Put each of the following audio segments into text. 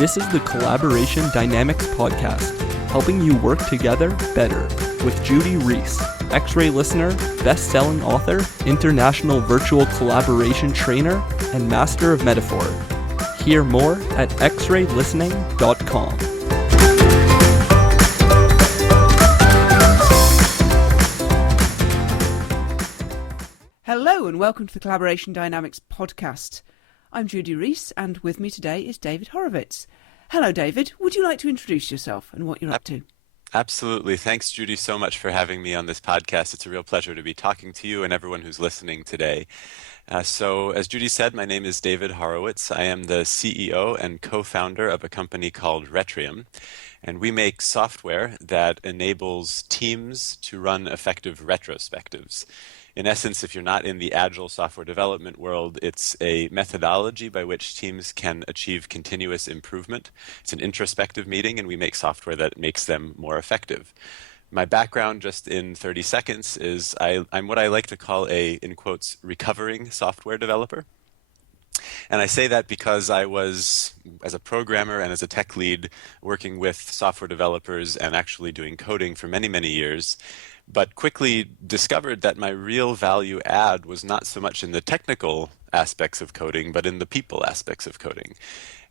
This is the Collaboration Dynamics Podcast, helping you work together better, with Judy Reese, X-Ray listener, best-selling author, international virtual collaboration trainer, and master of metaphor. Hear more at xraylistening.com. Hello and welcome to the Collaboration Dynamics Podcast. I'm Judy Reese, and with me today is David Horowitz. Hello, David. Would you like to introduce yourself and what you're up to? Absolutely. Thanks, Judy, so much for having me on this podcast. It's a real pleasure to be talking to you and everyone who's listening today. So, as Judy said, my name is David Horowitz. I am the CEO and co-founder of a company called Retrium, and we make software that enables teams to run effective retrospectives. In essence, if you're not in the agile software development world, it's a methodology by which teams can achieve continuous improvement. It's an introspective meeting, and we make software that makes them more effective. My background, just in 30 seconds, is I'm what I like to call a, in quotes, recovering software developer. And I say that because I was, as a programmer and as a tech lead, working with software developers and actually doing coding for many, many years, but quickly discovered that my real value add was not so much in the technical aspects of coding, but in the people aspects of coding.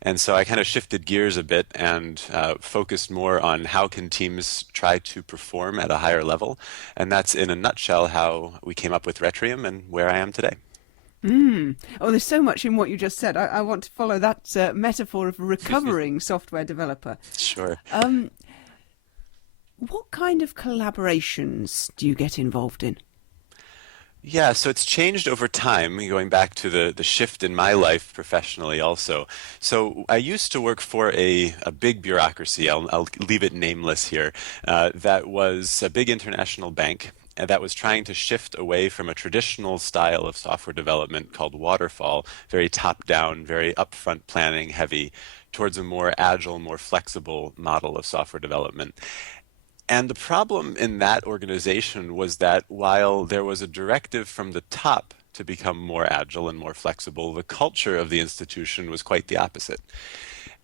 And so I kind of shifted gears a bit and focused more on how can teams try to perform at a higher level. And that's, in a nutshell, how we came up with Retrium and where I am today. Oh, there's so much in what you just said. I want to follow that metaphor of a recovering software developer. Sure. What kind of collaborations do you get involved in? Yeah, so it's changed over time, going back to the shift in my life professionally also. So I used to work for a big bureaucracy, I'll leave it nameless here, that was a big international bank that was trying to shift away from a traditional style of software development called waterfall, very top-down, very upfront planning heavy, towards a more agile, more flexible model of software development. And the problem in that organization was that while there was a directive from the top to become more agile and more flexible, the culture of the institution was quite the opposite.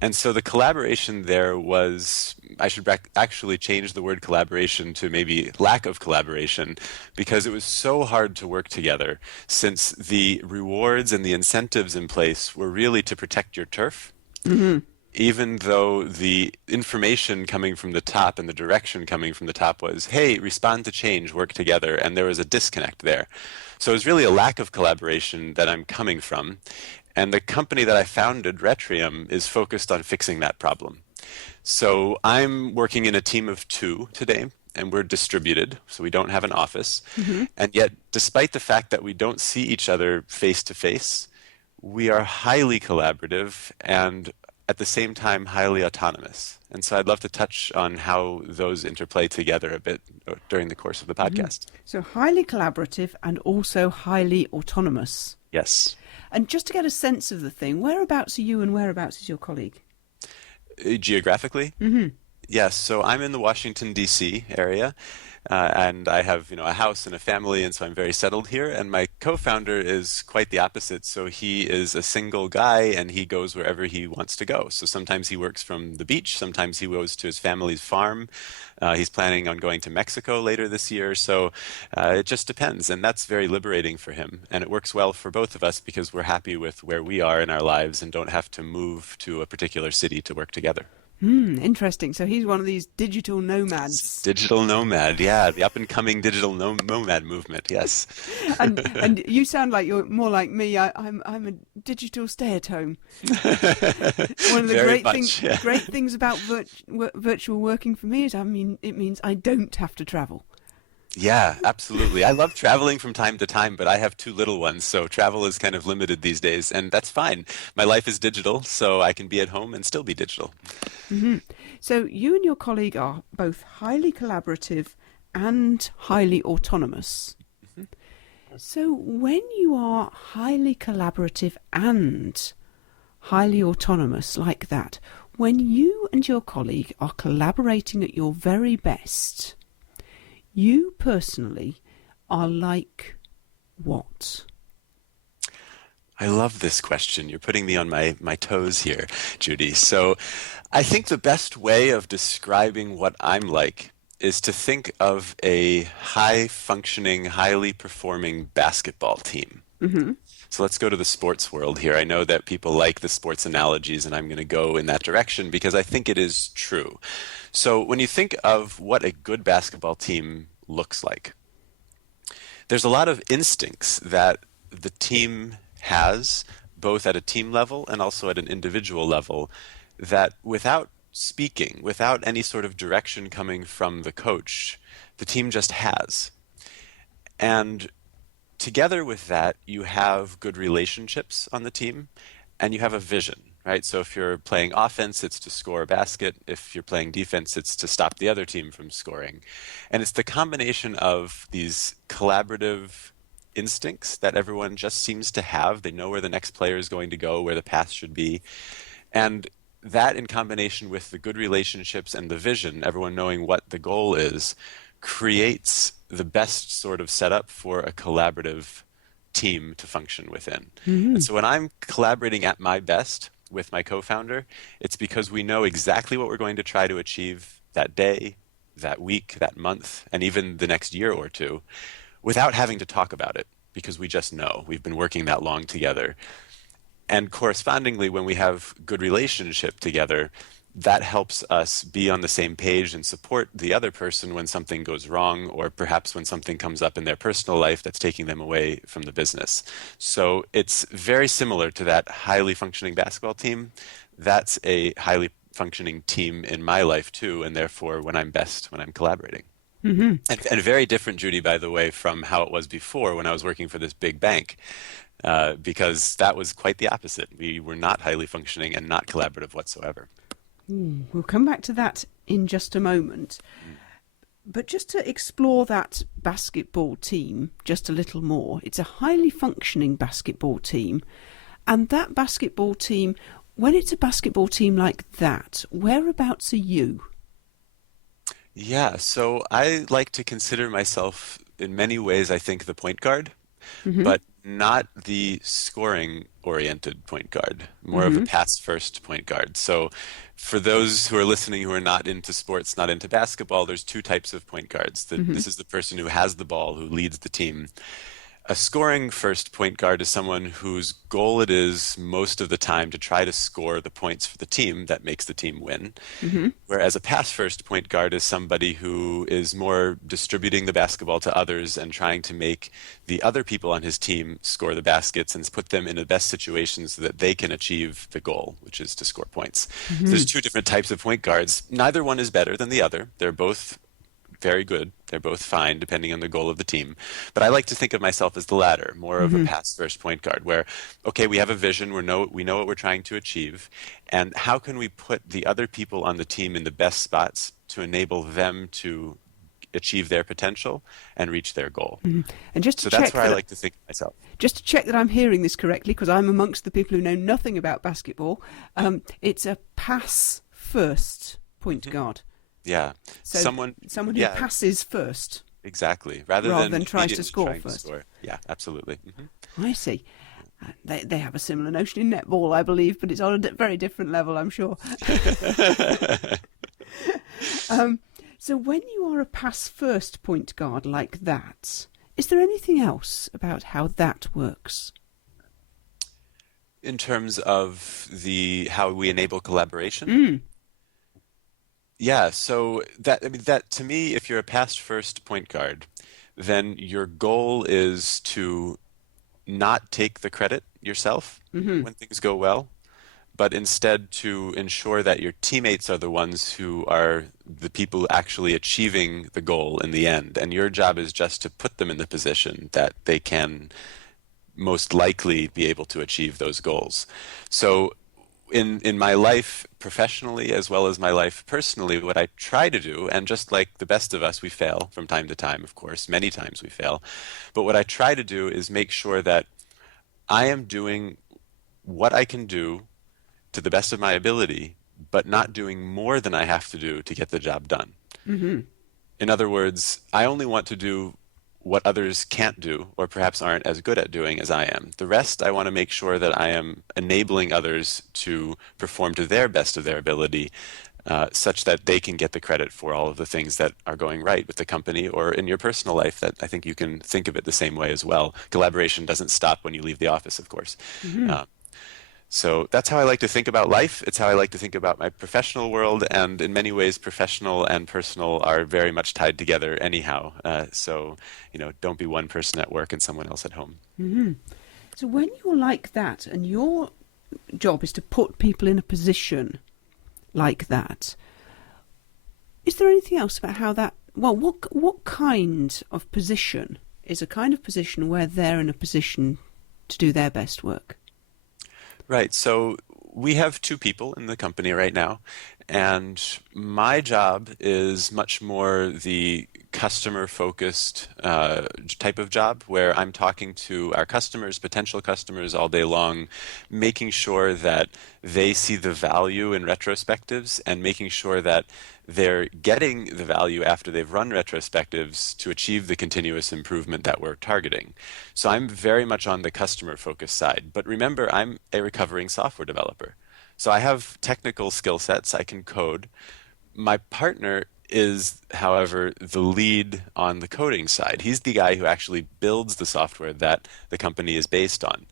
And so the collaboration there was, I should actually change the word collaboration to maybe lack of collaboration, because it was so hard to work together since the rewards and the incentives in place were really to protect your turf. Mm-hmm. Even though the information coming from the top and the direction coming from the top was, hey, respond to change, work together, and there was a disconnect there. So it was really a lack of collaboration that I'm coming from. And the company that I founded, Retrium, is focused on fixing that problem. So I'm working in a team of 2 today, and we're distributed, so we don't have an office. Mm-hmm. And yet, despite the fact that we don't see each other face to face, we are highly collaborative and at the same time highly autonomous. And so I'd love to touch on how those interplay together a bit during the course of the podcast. So highly collaborative and also highly autonomous. Yes. And just to get a sense of the thing, whereabouts are you and whereabouts is your colleague? Geographically? Mm-hmm. Yes, so I'm in the Washington, D.C. area. And I have, a house and a family, and so I'm very settled here. And my co-founder is quite the opposite. So he is a single guy, and he goes wherever he wants to go. So sometimes he works from the beach. Sometimes he goes to his family's farm. He's planning on going to Mexico later this year. So it just depends. And that's very liberating for him. And it works well for both of us because we're happy with where we are in our lives and don't have to move to a particular city to work together. Interesting. So he's one of these digital nomads. Digital nomad, yeah, the up-and-coming digital nomad movement, yes. and you sound like you're more like me. I'm a digital stay-at-home. One of the great things about virtual working for me is, it means I don't have to travel. Yeah, absolutely. I love traveling from time to time, but I have 2 little ones, so travel is kind of limited these days, and that's fine. My life is digital, so I can be at home and still be digital. Mm-hmm. So you and your colleague are both highly collaborative and highly autonomous. Mm-hmm. So when you are highly collaborative and highly autonomous like that, when you and your colleague are collaborating at your very best, you personally are like what? I love this question. You're putting me on my toes here, Judy. So I think the best way of describing what I'm like is to think of a high functioning, highly performing basketball team. Hmm. So let's go to the sports world here. I know that people like the sports analogies, and I'm going to go in that direction because I think it is true. So when you think of what a good basketball team looks like, there's a lot of instincts that the team has, both at a team level and also at an individual level, that without speaking, without any sort of direction coming from the coach, the team just has. And together with that, you have good relationships on the team and you have a vision, right? So if you're playing offense, it's to score a basket. If you're playing defense, it's to stop the other team from scoring. And it's the combination of these collaborative instincts that everyone just seems to have. They know where the next player is going to go, where the pass should be. And that in combination with the good relationships and the vision, everyone knowing what the goal is, creates the best sort of setup for a collaborative team to function within. And so when I'm collaborating at my best with my co-founder, it's because we know exactly what we're going to try to achieve that day, that week, that month, and even the next year or two without having to talk about it because we just know. We've been working that long together. And correspondingly, when we have good relationship together, that helps us be on the same page and support the other person when something goes wrong, or perhaps when something comes up in their personal life that's taking them away from the business. So it's very similar to that highly functioning basketball team. That's a highly functioning team in my life too, and therefore when I'm best, when I'm collaborating. And very different, Judy, by the way, from how it was before when I was working for this big bank, because that was quite the opposite. We were not highly functioning and not collaborative whatsoever. We'll come back to that in just a moment. But just to explore that basketball team just a little more, it's a highly functioning basketball team. And that basketball team, when it's a basketball team like that, whereabouts are you? Yeah, so I like to consider myself, in many ways, I think, the point guard, Hmm. but not the scoring oriented point guard, more of a Hmm. pass first point guard. So for those who are listening who are not into sports, not into basketball, there's two types of point guards. Hmm. This is the person who has the ball, who leads the team. A scoring first point guard is someone whose goal it is most of the time to try to score the points for the team that makes the team win. Hmm. Whereas a pass first point guard is somebody who is more distributing the basketball to others and trying to make the other people on his team score the baskets and put them in the best situations so that they can achieve the goal, which is to score points. So Hmm. there's two different types of point guards. Neither one is better than the other. They're both very good. They're both fine depending on the goal of the team. But I like to think of myself as the latter, more of a Hmm. pass first point guard, where, okay, we have a vision, we know what we're trying to achieve, and how can we put the other people on the team in the best spots to enable them to achieve their potential and reach their goal. And just to So that's check where I that, like to think of myself. just to check that I'm hearing this correctly, because I'm amongst the people who know nothing about basketball, it's a pass first point guard. Yeah. So Someone, who yeah, passes first exactly. Rather rather than than tries to immediately score trying to first. score. Yeah, absolutely. I see. They have a similar notion in netball, I believe, but it's on a very different level, I'm sure. So when you are a pass first point guard like that, is there anything else about how that works? In terms of the how we enable collaboration, Mm. yeah, so that I mean that to me, if you're a pass first point guard, then your goal is to not take the credit yourself Hmm. when things go well, but instead to ensure that your teammates are the ones who are the people actually achieving the goal in the end. And your job is just to put them in the position that they can most likely be able to achieve those goals. So in my life professionally as well as my life personally, what I try to do, and just like the best of us, we fail from time to time, of course, many times we fail, but what I try to do is make sure that I am doing what I can do to the best of my ability, but not doing more than I have to do to get the job done. Hmm. In other words, I only want to do what others can't do or perhaps aren't as good at doing as I am. The rest, I want to make sure that I am enabling others to perform to their best of their ability, such that they can get the credit for all of the things that are going right with the company or in your personal life. That I think you can think of it the same way as well. Collaboration doesn't stop when you leave the office, of course. So that's how I like to think about life. It's how I like to think about my professional world. And in many ways, professional and personal are very much tied together anyhow. So, don't be one person at work and someone else at home. So when you're like that and your job is to put people in a position like that, is there anything else about how that, what kind of position is a kind of position where they're in a position to do their best work? Right. So we have 2 people in the company right now, and my job is much more the customer-focused type of job where I'm talking to our customers, potential customers all day long, making sure that they see the value in retrospectives and making sure that they're getting the value after they've run retrospectives to achieve the continuous improvement that we're targeting. So I'm very much on the customer-focused side. But remember, I'm a recovering software developer. So I have technical skill sets. I can code. My partner is, however, the lead on the coding side. He's the guy who actually builds the software that the company is based on.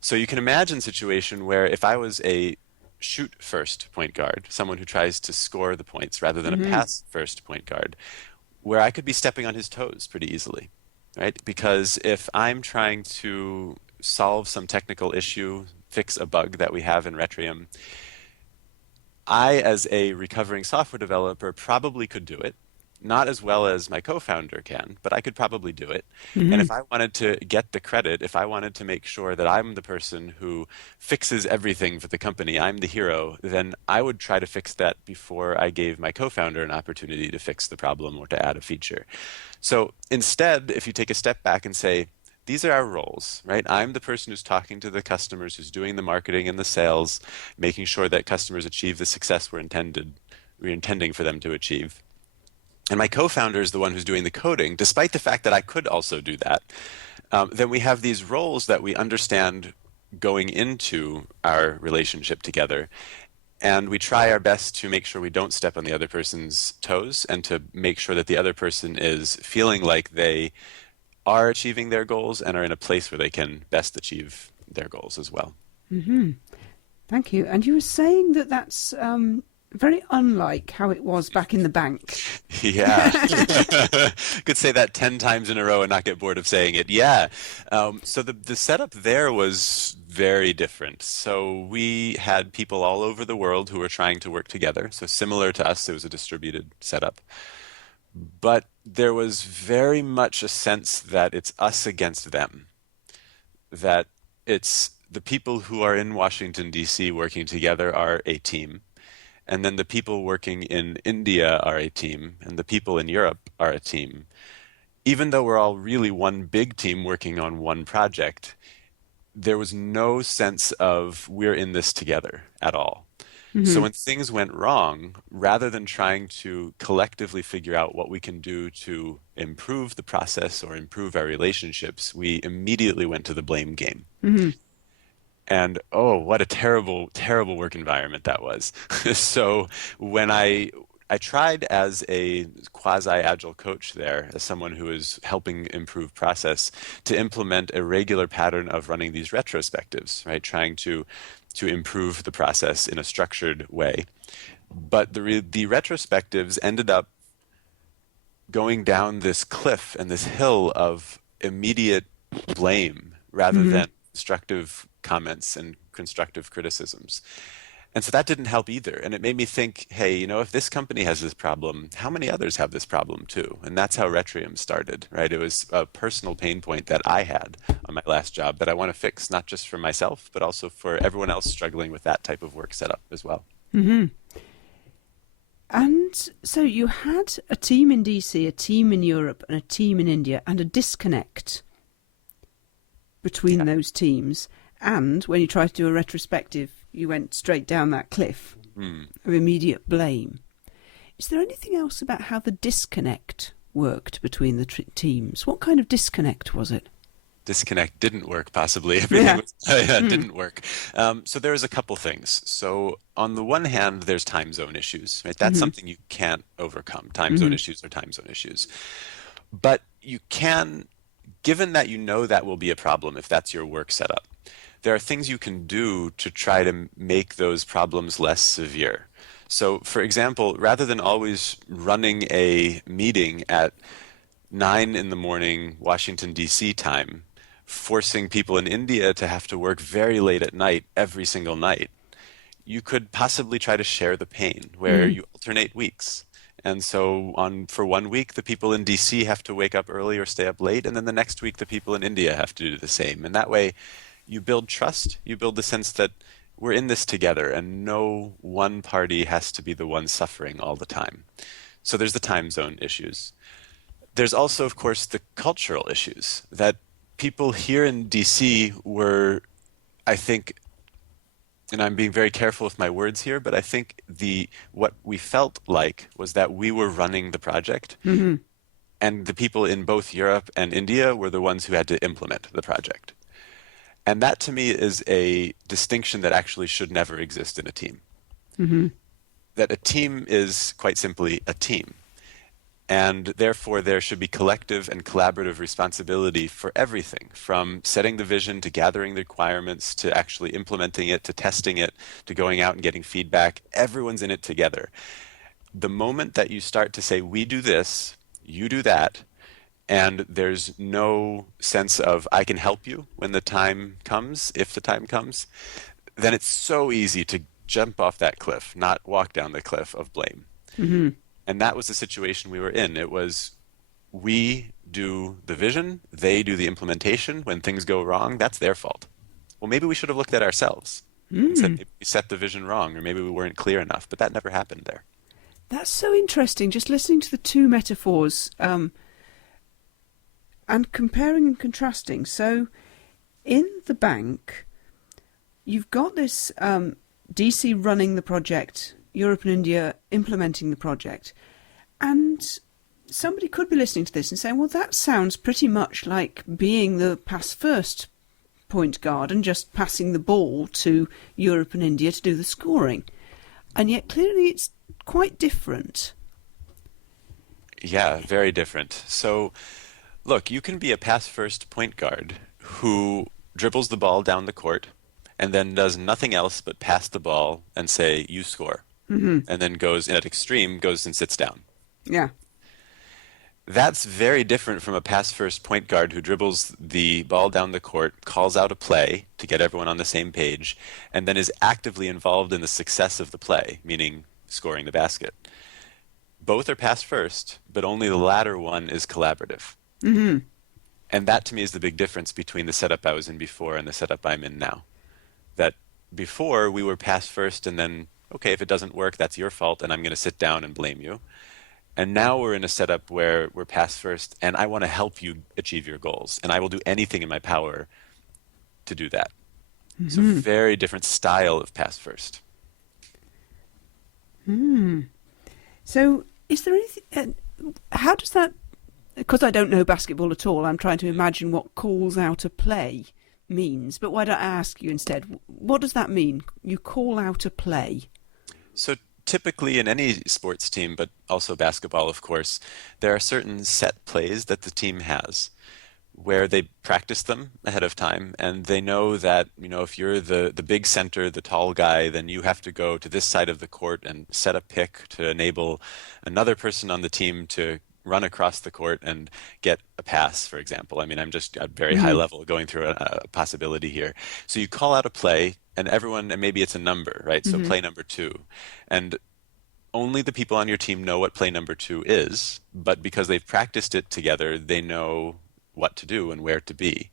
So you can imagine a situation where if I was a shoot first point guard, someone who tries to score the points rather than a pass first point guard, where I could be stepping on his toes pretty easily, right? Because if I'm trying to solve some technical issue, fix a bug that we have in Retrium, I, as a recovering software developer, probably could do it. Not as well as my co-founder can, but I could probably do it. And if I wanted to get the credit, if I wanted to make sure that I'm the person who fixes everything for the company, I'm the hero, then I would try to fix that before I gave my co-founder an opportunity to fix the problem or to add a feature. So instead, if you take a step back and say, these are our roles, right? I'm the person who's talking to the customers, who's doing the marketing and the sales, making sure that customers achieve the success we're intending for them to achieve. And my co-founder is the one who's doing the coding, despite the fact that I could also do that. Then we have these roles that we understand going into our relationship together. And we try our best to make sure we don't step on the other person's toes and to make sure that the other person is feeling like they are achieving their goals and are in a place where they can best achieve their goals as well. Thank you. And you were saying that that's very unlike how it was back in the bank. Yeah. Could say that 10 times in a row and not get bored of saying it. Yeah. So the setup there was very different. So we had people all over the world who were trying to work together. So similar to us, it was a distributed setup. But there was very much a sense that it's us against them, that it's the people who are in Washington, D.C. working together are a team. And then the people working in India are a team, and the people in Europe are a team. Even though we're all really one big team working on one project, there was no sense of we're in this together at all. So when things went wrong, rather than trying to collectively figure out what we can do to improve the process or improve our relationships, we immediately went to the blame game. And oh, what a terrible, terrible work environment that was. So when I tried as a quasi-agile coach there, as someone who is helping improve process, to implement a regular pattern of running these retrospectives, right? Trying to improve the process in a structured way. But the retrospectives ended up going down this cliff and this hill of immediate blame rather than constructive comments and constructive criticisms. And so that didn't help either. And it made me think, hey, if this company has this problem, how many others have this problem too? And that's how Retrium started, right? It was a personal pain point that I had on my last job that I want to fix, not just for myself, but also for everyone else struggling with that type of work setup as well. And so you had a team in DC, a team in Europe, and a team in India, and a disconnect between those teams. And when you tried to do a retrospective, you went straight down that cliff of immediate blame. Is there anything else about how the disconnect worked between the teams? What kind of disconnect was it? Disconnect didn't work, possibly. Everything Yeah. was, didn't work. So there was a couple things. So on the one hand, there's time zone issues, right? That's something you can't overcome. Time zone issues are time zone issues. But you can, given that you know that will be a problem if that's your work setup, there are things you can do to try to make those problems less severe. So, for example, rather than always running a meeting at 9 in the morning Washington, D.C. time, forcing people in India to have to work very late at night every single night, you could possibly try to share the pain where you alternate weeks. And so for one week, the people in DC have to wake up early or stay up late, and then the next week, the people in India have to do the same. And that way, you build trust, you build the sense that we're in this together, and no one party has to be the one suffering all the time. So there's the time zone issues. There's also, of course, the cultural issues that people here in DC were, I think, and I'm being very careful with my words here, but I think what we felt like was that we were running the project, and the people in both Europe and India were the ones who had to implement the project. And that to me is a distinction that actually should never exist in a team. That a team is quite simply a team. And therefore, there should be collective and collaborative responsibility for everything, from setting the vision to gathering the requirements to actually implementing it to testing it to going out and getting feedback. Everyone's in it together. The moment that you start to say, we do this, you do that, and there's no sense of, I can help you when the time comes, if the time comes, then it's so easy to jump off that cliff, not walk down the cliff of blame. And that was the situation we were in. It was, we do the vision, they do the implementation. When things go wrong, that's their fault. Well, maybe we should have looked at ourselves and said, maybe we set the vision wrong, or maybe we weren't clear enough, but that never happened there. That's so interesting, just listening to the two metaphors and comparing and contrasting. So in the bank, you've got this DC running the project, Europe and India implementing the project. And somebody could be listening to this and saying, well, that sounds pretty much like being the pass first point guard and just passing the ball to Europe and India to do the scoring. And yet clearly it's quite different. Yeah, very different. So, look, you can be a pass first point guard who dribbles the ball down the court and then does nothing else but pass the ball and say, you score. And then goes, in at extreme, goes and sits down. Yeah. That's very different from a pass-first point guard who dribbles the ball down the court, calls out a play to get everyone on the same page, and then is actively involved in the success of the play, meaning scoring the basket. Both are pass-first, but only the latter one is collaborative. And that, to me, is the big difference between the setup I was in before and the setup I'm in now. That before, we were pass-first, and then, okay, if it doesn't work, that's your fault, and I'm going to sit down and blame you. And now we're in a setup where we're pass first, and I want to help you achieve your goals, and I will do anything in my power to do that. So very different style of pass first. So is there anything, how does that, because I don't know basketball at all, I'm trying to imagine what calls out a play means, but why don't I ask you instead, what does that mean? You call out a play. So typically in any sports team, but also basketball, of course, there are certain set plays that the team has where they practice them ahead of time, and they know that, if you're the big center, the tall guy, then you have to go to this side of the court and set a pick to enable another person on the team to run across the court and get a pass, for example. I mean, I'm just at very high level going through a possibility here. So you call out a play, and maybe it's a number, right? So play number 2. And only the people on your team know what play number 2 is, but because they've practiced it together, they know what to do and where to be.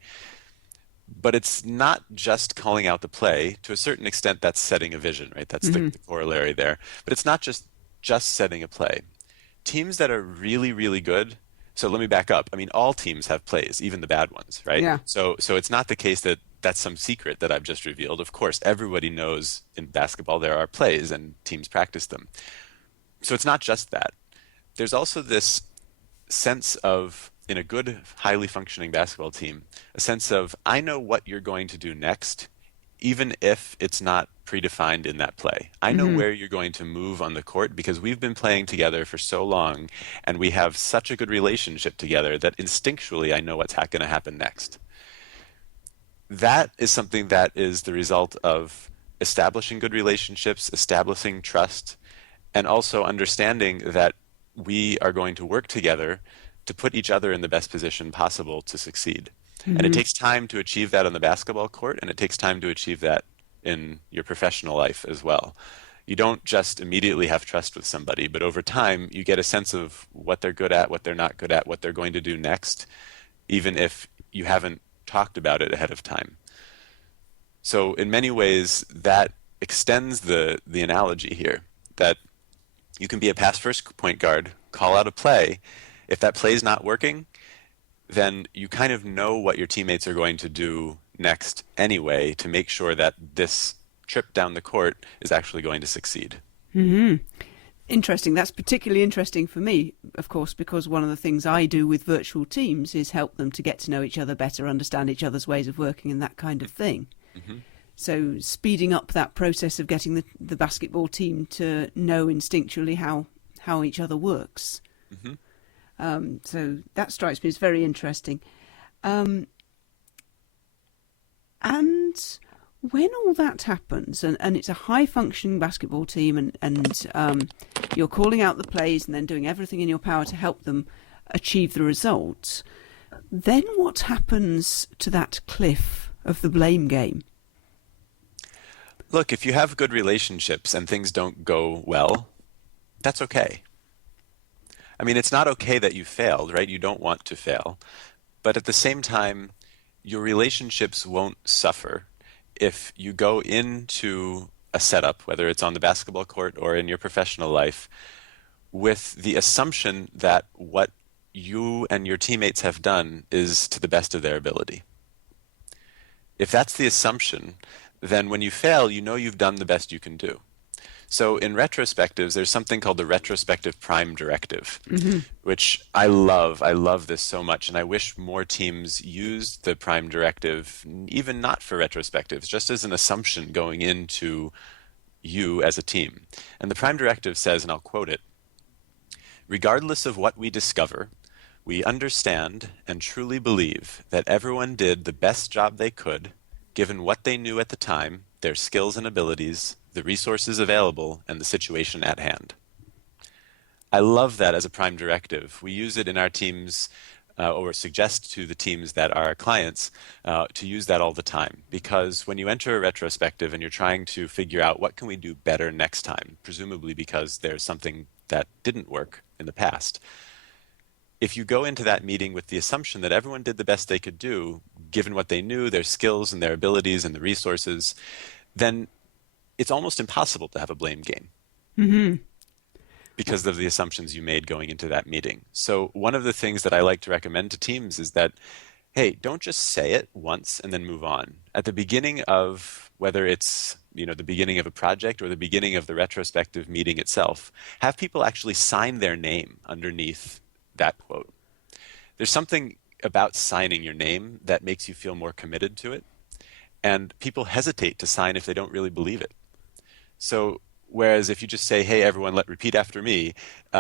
But it's not just calling out the play. To a certain extent, that's setting a vision, right? That's the corollary there. But it's not just setting a play. Teams that are really, really good, so let me back up. I mean, all teams have plays, even the bad ones, right? Yeah. So it's not the case that that's some secret that I've just revealed. Of course, everybody knows in basketball there are plays and teams practice them. So it's not just that. There's also this sense of, in a good, highly functioning basketball team, a sense of, I know what you're going to do next, even if it's not predefined in that play. I know Hmm. where you're going to move on the court because we've been playing together for so long and we have such a good relationship together that instinctually I know what's going to happen next. That is something that is the result of establishing good relationships, establishing trust, and also understanding that we are going to work together to put each other in the best position possible to succeed. And it Hmm. takes time to achieve that on the basketball court, and it takes time to achieve that in your professional life as well. You don't just immediately have trust with somebody, but over time, you get a sense of what they're good at, what they're not good at, what they're going to do next, even if you haven't talked about it ahead of time. So, in many ways, that extends the analogy here that you can be a pass first point guard, call out a play. If that play's not working, then you kind of know what your teammates are going to do next anyway to make sure that this trip down the court is actually going to succeed. Hmm. Interesting. That's particularly interesting for me, of course, because one of the things I do with virtual teams is help them to get to know each other better, understand each other's ways of working, and that kind of thing. Hmm. So speeding up that process of getting the basketball team to know instinctually how each other works. Hmm. So that strikes me as very interesting. Um, and when all that happens, and it's a high-functioning basketball team, and you're calling out the plays and then doing everything in your power to help them achieve the results, then what happens to that cliff of the blame game? Look, if you have good relationships and things don't go well, that's okay. I mean, it's not okay that you failed, right? You don't want to fail. But at the same time, your relationships won't suffer if you go into a setup, whether it's on the basketball court or in your professional life, with the assumption that what you and your teammates have done is to the best of their ability. If that's the assumption, then when you fail, you know you've done the best you can do. So in retrospectives, there's something called the retrospective prime directive, Hmm. which I love. I love this so much, and I wish more teams used the prime directive, even not for retrospectives, just as an assumption going into you as a team. And the prime directive says, and I'll quote it, regardless of what we discover, we understand and truly believe that everyone did the best job they could, given what they knew at the time, their skills and abilities, the resources available, and the situation at hand. I love that as a prime directive. We use it in our teams, or suggest to the teams that are our clients to use that all the time. Because when you enter a retrospective and you're trying to figure out what can we do better next time, presumably because there's something that didn't work in the past, if you go into that meeting with the assumption that everyone did the best they could do, given what they knew, their skills and their abilities and the resources, then it's almost impossible to have a blame game Hmm. because of the assumptions you made going into that meeting. So one of the things that I like to recommend to teams is that, hey, don't just say it once and then move on. At the beginning of whether it's the beginning of a project or the beginning of the retrospective meeting itself, have people actually sign their name underneath that quote. There's something about signing your name that makes you feel more committed to it, and people hesitate to sign if they don't really believe it. So whereas if you just say, "Hey, everyone, repeat after me,"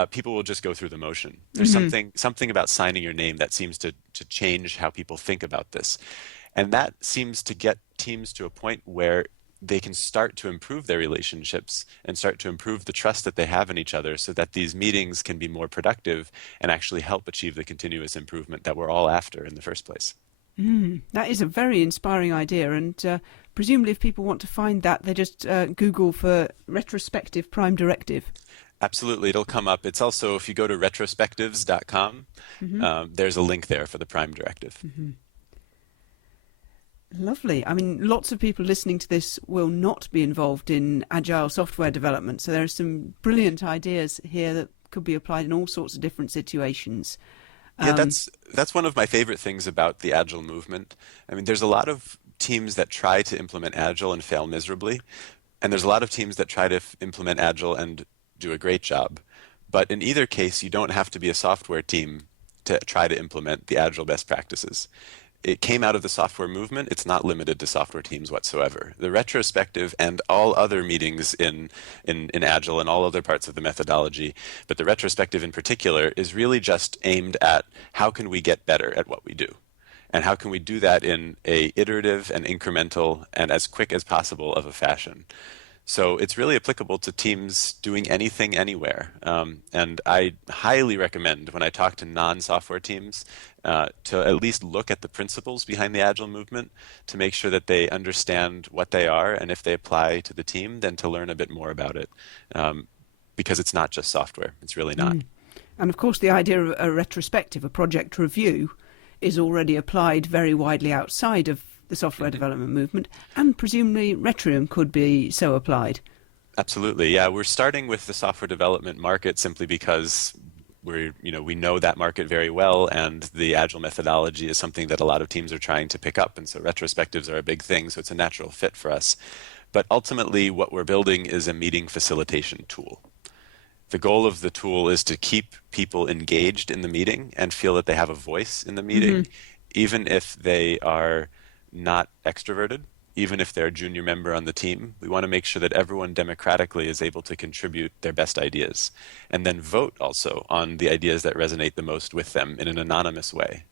people will just go through the motion. There's Hmm. something about signing your name that seems to change how people think about this, and that seems to get teams to a point where they can start to improve their relationships and start to improve the trust that they have in each other, so that these meetings can be more productive and actually help achieve the continuous improvement that we're all after in the first place. Mm, that is a very inspiring idea, and presumably, if people want to find that, they just Google for retrospective prime directive. Absolutely, it'll come up. It's also, if you go to retrospectives.com, Hmm. there's a link there for the Prime Directive. Hmm. Lovely. I mean, lots of people listening to this will not be involved in agile software development, so there are some brilliant ideas here that could be applied in all sorts of different situations. Yeah, Um, that's one of my favorite things about the Agile movement. I mean, there's a lot of teams that try to implement Agile and fail miserably, and there's a lot of teams that try to implement Agile and do a great job. But in either case, you don't have to be a software team to try to implement the Agile best practices. It came out of the software movement. It's not limited to software teams whatsoever. The retrospective and all other meetings in Agile and all other parts of the methodology, but the retrospective in particular, is really just aimed at how can we get better at what we do? And how can we do that in a iterative and incremental and as quick as possible of a fashion? So it's really applicable to teams doing anything anywhere. And I highly recommend when I talk to non-software teams to at least look at the principles behind the Agile movement to make sure that they understand what they are, and if they apply to the team, then to learn a bit more about it. Because it's not just software. It's really not. And of course, the idea of a retrospective, a project review, is already applied very widely outside of the software development movement, and presumably Retrium could be so applied. Absolutely, yeah. We're starting with the software development market simply because we know that market very well, and the Agile methodology is something that a lot of teams are trying to pick up, and so retrospectives are a big thing, so it's a natural fit for us. But ultimately, what we're building is a meeting facilitation tool. The goal of the tool is to keep people engaged in the meeting and feel that they have a voice in the meeting, even if they are not extroverted, even if they're a junior member on the team. We want to make sure that everyone democratically is able to contribute their best ideas, and then vote also on the ideas that resonate the most with them in an anonymous way.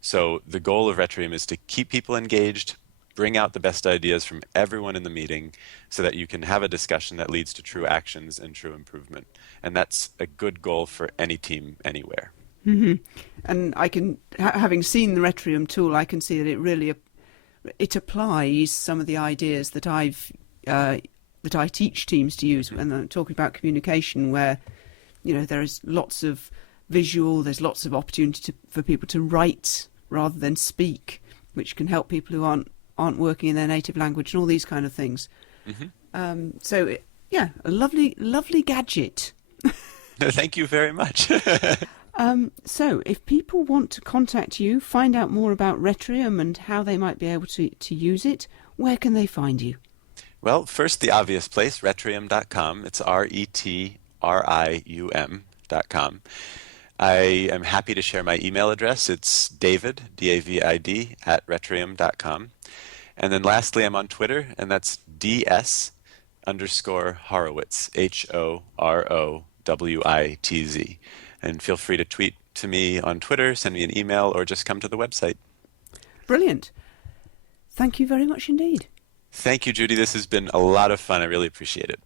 So the goal of Retrium is to keep people engaged, bring out the best ideas from everyone in the meeting so that you can have a discussion that leads to true actions and true improvement. And that's a good goal for any team anywhere. And I can, having seen the Retrium tool, I can see that it really it applies some of the ideas that I teach teams to use when I'm talking about communication, where there is lots of visual, there's lots of opportunity for people to write rather than speak, which can help people who aren't working in their native language and all these kind of things. A lovely gadget. Thank you very much. So if people want to contact you, find out more about Retrium and how they might be able to use it, where can they find you? Well, first, the obvious place, retrium.com. It's RETRIUM.com. I am happy to share my email address. It's David, DAVID, @retrium.com. And then lastly, I'm on Twitter, and that's DS_Horowitz, HOROWITZ. And feel free to tweet to me on Twitter, send me an email, or just come to the website. Brilliant. Thank you very much indeed. Thank you, Judy. This has been a lot of fun. I really appreciate it.